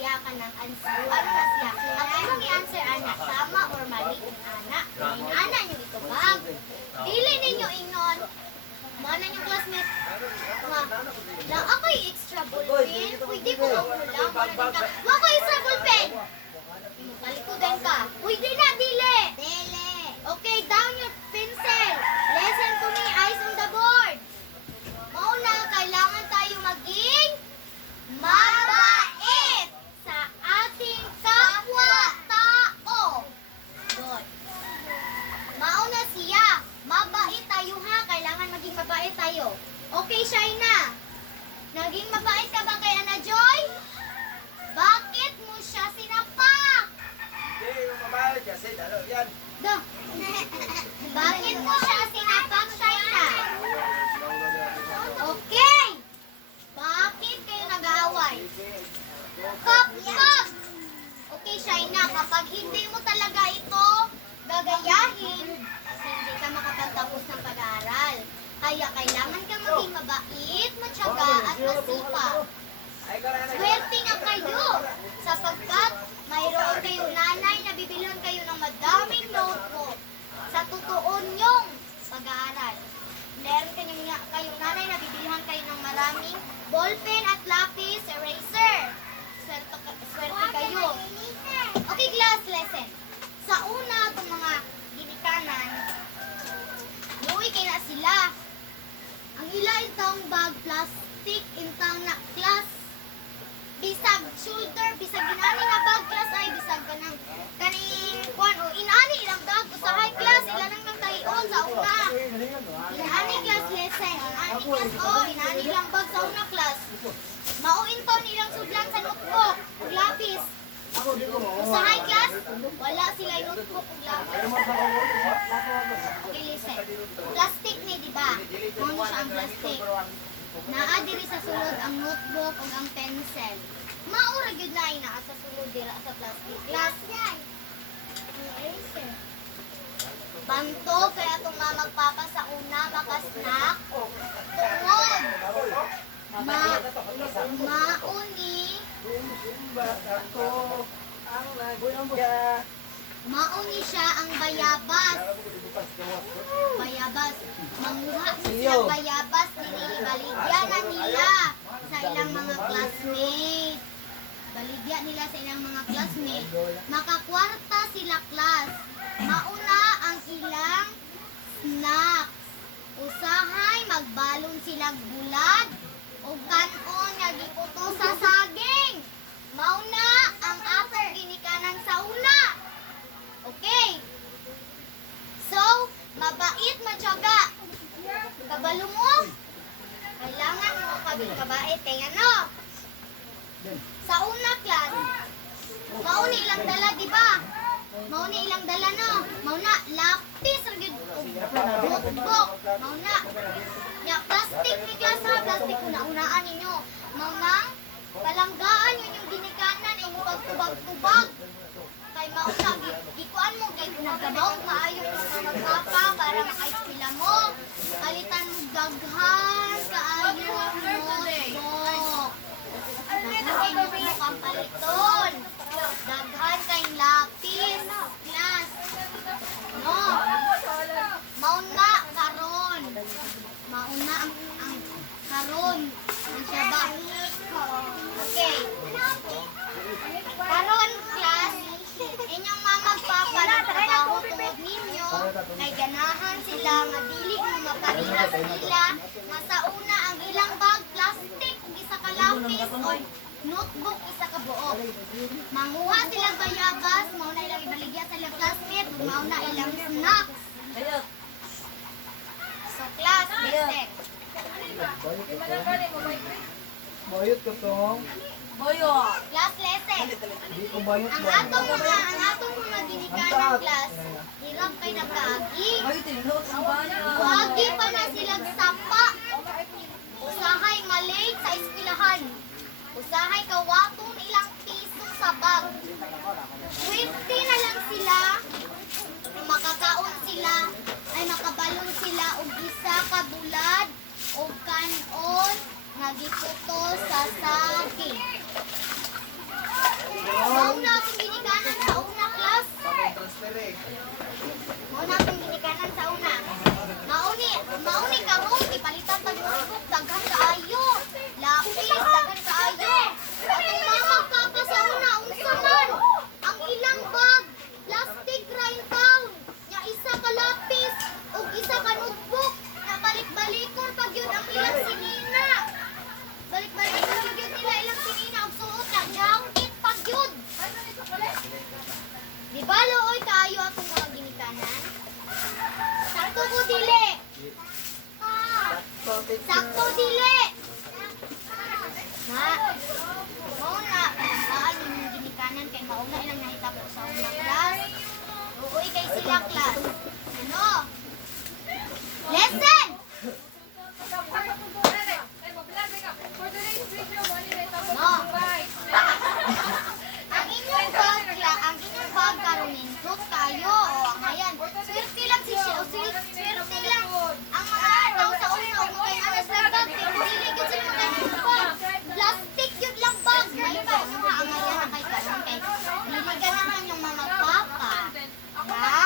siya ka ng answer. Ano na siya? Ang imong i-answer ana, tama or mali ana. Ana niyo itubag. Dili ninyo ingnon. Mana yung classmate nga, lang ako'y extra ballpen. Pwede ko magulang. Wala ko extra ballpen. Palikudan ka. Pwede na, dili. Dili. Okay, down your pencil. Listen to me, eyes on the board. Mauna, kailangan tayo maging mabait sa ating kapwa-tao. Good. Mauna siya. Mabait tayo ha. Kailangan maging mabait tayo. Okay, Shaina. Naging mabait ka ba kay Ana Joy? Bakit mo siya sinapak? Hindi, mabait kasi dalo yan. Bakit mo siya sinapak, Shaina? Okay. Bakit kayo nag-aaway? Kapag! Okay, Shaina, kapag hindi mo talaga ito gagayahin, hindi ka makapagtapos ng pag-aaral. Kaya kailangan kang maging mabait, matyaga at masipag. Swerte nga kayo sapagkat mayroon kayong nanay na bibilhan kayo ng madaming notebook sa totoo niyong pag-aaral. Meron kayong nanay na bibilhan kayo ng maraming ballpen at lapis, eraser. Swerte kayo. Okay, class lesson. Sa una, itong mga ginikanan, luwi kayo na sila. Ang ila itong bag, plastic, intang na class. Bisag shoulder, bisag ginani nga bag, class ay bisag ka ng kaning kuan o inani ilang bag. Usahay class, ila nang tahion sa una. Inani class lesson, inani class o, inani ilang bag sa una class. Mauinto nilang sudlan sa notebook, ug lapis. Usahay class, wala sila yung notebook ug lapis. Okay, listen. Plastic ni, di ba? Ano siya ang plastic? Naa diri sa sulod ang notebook ug ang pencil. Maura gyud na naa sa sulod dira sa plastic. Class. Eraser. Banto kaya itong mamagpapa sa una baka snack. Tungod. Mauni siya ang bayabas. Bayabas. Manguha siya bayabas. Baligyan na nila sa ilang mga classmates. Baligyan nila sa ilang mga classmates. Makakwarta sila class. Mauna ang ilang snacks. Usahay magbalon silang bulad o kanon nga giputo sa saging. Mauna ang atong ginikanan sa una. Okay. So, mabait, matyaga. Kabalo mo? Kailangan mo kabait. Kaya ano? Sa una class, mauni ilang dala, di ba? Mauni ilang dala, no? Mauna, lapis, notebook. Mauna. Ya, plastic ni class ha. Plastic, una-unaan ninyo. Mauna, palanggaan yun yung ginikanan, yung pagtubag-tubag. Kay mauna, gikuan mo, kay nagkabaw, maayo yung mga magpapa para makaipila mo. Palitan mo daghan, kaayo notebook. Daghan mo kang paliton. Daghan kayong lapis. Class. No. Mauna, karon. Mauna ang karon. Ang syaba. Okay. Karon, class. Inyong mamagpapa na trabaho tungod ninyo. Kay ganahan sila, madili mo maparila sa ila. Masauna ang ilang bag, plastic, isa ka lapis, o notebook, isa ka buok. Manguha silang bayabas, mauna ilang ibaligya sa ilang classmate, mauna ilang snacks. So class, listen. Bayot ko tong. Class lesson. Hindi ko bayot Ang ba? atong mga ginikanan class, hirap kay nagkaagi. Wagi pa na silang sapa. Usahay malate sa eskwelahan. Usahay kawatong ilang piso sa bag. 50 na lang sila. Makakaon sila ay makabalon sila og isa ka bulad og kanon nga giputo sa saging. Sakto ko dili. Sakto dili. Ha? Mauna, saan yung ginikanan kay mauna ilang nahitabo sa unang class? Uy, kay sila class. Ano? Lesson! No. Ang inyong bag karon nindot kayo. O, ayan. Swerte lang si Shell. Swerte lang. Ang mga tao sa ulo, kung kayo anas na bag, kaya dili ka sila bag. Plastic yun lang bag. May pa, ano nga, ang ayan na kay karon kay dili ganahan yung mga papa. Ha?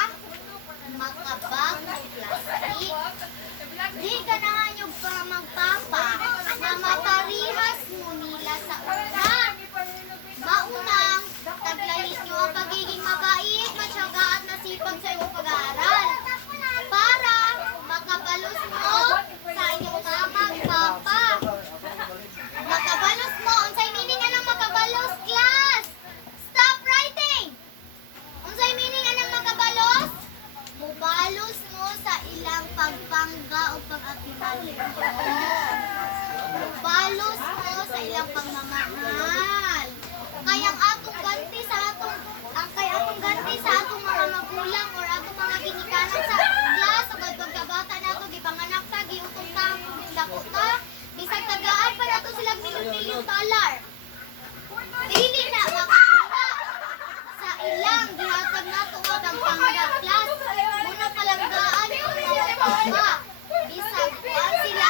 Makabag ng plastic. Di ganahan yung magpapa na maparihas mo nila sa una. Maunang, taglalit nyo ang pagiging mabait, matyaga at nasipag sa iyong pag-aaral. Para makabalos mo sa inyong mamang papa. Makabalos mo. Unsay meaning anang makabalos, class? Stop writing! Unsay meaning anang makabalos? Mubalos mo sa ilang pagpangga o pag-atimalit mo. Mubalos mo sa ilang pagmamahal. Kayang atong ganti sa atong mga magulang or atong mga ginikanan sa class o pagkabata nato gipanganak ta giutom ta ang dako ta bisag tagaan pa nato silang milyon-milyon dollar. Dili na makakuha sa ilang gihatag nato ang pangga class. Muna palanggaan yung mga papa. Bisag kuan sila